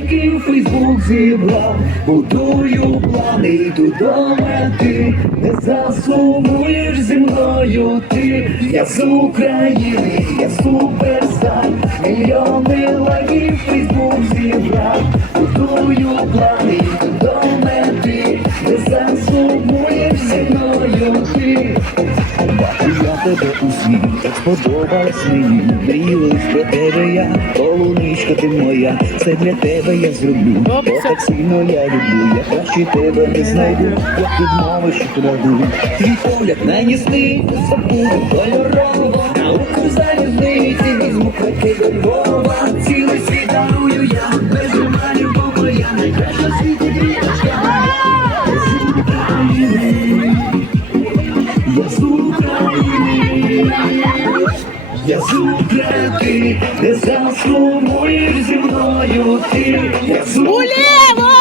Такий Фейсбук зібрав, будую плани, йду до мети, не засумуєш зі мною ти, я з України, я суперстар, мільйони лайків я тебе у світ, так сподобалась мені Мріялась про тебе я, полуничка ти моя Це для тебе я зроблю, бо так сильно я люблю Я краще тебе не знайду, як відмовиш краду Твій погляд мені сни забуду кольорово я з України, я з України, не засумуєш зі мною ти, я з України.